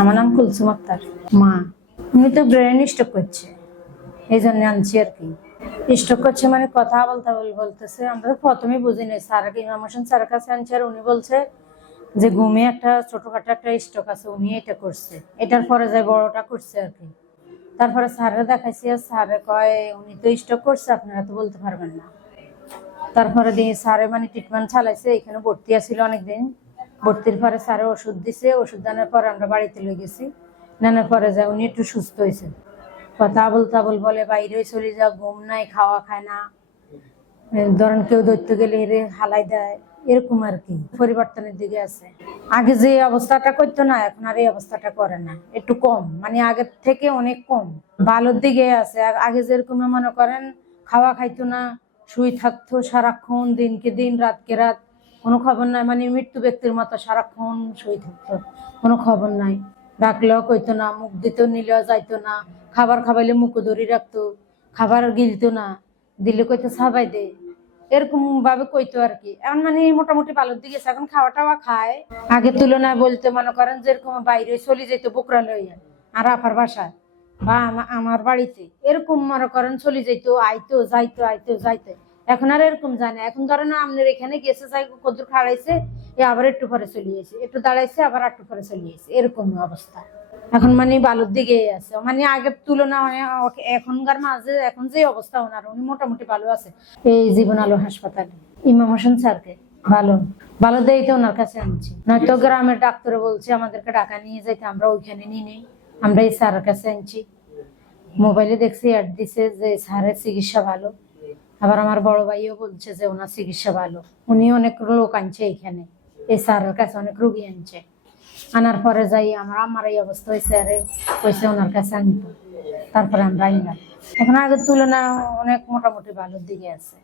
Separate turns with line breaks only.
আমার নাম কুলসুম আক্তার। মা। উনি তো ব্রেন স্ট্রোক করছে। এই জন্য আনছি আর কি। স্ট্রোক করছে মানে কথা বলতে বল বলতেছে। আমরা তো প্রথমে বুঝিনি স্যার ইমাম হোসেন স্যারের কাছে আনছি আর উনি বলছে যে ঘুমে একটা ছোটখাটো একটা স্ট্রোক আছে উনি এটা করছে। এটার পরে যায় বড়টা করছে আর কি। তারপরে স্যারে দেখাইছি আর স্যারে কয় উনি তো স্ট্রোক করছে আপনারা তো বলতে পারবেন না। তারপরে দিয়ে স্যারে মানে ট্রিটমেন্ট চালাইছে এখানে ভর্তি আছিল অনেকদিন। ভর্তির পরে স্যারে ওষুধ দিছে, ওষুধ দানের পরে আমরা বাড়িতে লয়ে গেছি। নানার পরে যায় উনি একটু সুস্থ হয়েছে। কথা বল বলে বাইরে চলে যা ঘুম নাই, খাওয়া খায় না। ধরেন কেউ ধরতে গেলে এরে হালাই দেয়, এরকম আর কি, পরিবর্তনের দিকে আছে। আগে যে অবস্থাটা করতো না, এখন আর এই অবস্থাটা করে না। একটু কম মানে আগের থেকে অনেক কম। ভালোর দিকে আছে আগে যেরকম মনে করেন, খাওয়া খাইতো না শুই থাকতো সারাক্ষণ, দিনকে দিন, রাতকে রাত। কোনো খবর নাই মানে মৃত্যু ব্যক্তির মতো সারাক্ষণ শুই থাকতো, কোনো খবর নাই। ডাকলেও কইতো না, মুখ দিতেও নিলেও যাইতো না, খাবার খাবাইলে মুখে ধরি রাখতো, খাবার গিলতো না, দিলে কইতো সাবাই দে। এরকম ভাবে কইতো আর কি। এখন মানে মোটামুটি ভালোর দিকে। এখন খাওয়া টাওয়া খায়। আগের তুলনায় বলতে মনে করেন যেরকম বাইরে চলে যেত বোকরা লইয়া আর আপার বাসায়, বা আমার বাড়িতে, এরকম মনে করেন চলে যেত, আইতো, যাইতো আইতো, যাইতো। এখন আর এরকম যায় না। এখন ধরেন আপনার এখানে গেছে, যাই কদুর খাড়াইছে, এ আবার একটু পরে চলে গেছে। একটু দাঁড়াইছে, আবার একটু পরে চলে গেছে। এরকম অবস্থা। এখন মানে বালুর দিকে আছে। মানে আগের তুলনা এখনকার মাঝে এখন যে অবস্থা ওনার, উনি মোটামুটি ভালো আছে। এই জীবন আলো হাসপাতালে। ইমাম হোসেন স্যারকে, ভালো। ভালো দেই তো ওনার কাছে আনছি। নয়তো গ্রামের ডাক্তার বলছে, আমাদেরকে ডাকা নিয়ে যাইতে, আমরা ওইখানে নিয়ে নেই। আমরা এই স্যারের কাছে আনছি। মোবাইলে দেখছি অ্যাড দিছে যে, স্যারের চিকিৎসা ভালো। আবার আমার বড় ভাইও বলছে যে ওনার চিকিৎসা ভালো। উনি অনেক লোক আনছে এখানে। এই স্যারের কাছে অনেক রুগী আনছে। আনার পরে যাই, আমার আমার এই অবস্থা ওই আরে কইছে ওনার কাছে আনতো তারপরে আমরা আনলাম এখন আগের তুলনা অনেক মোটামুটি ভালোর দিকে আছে।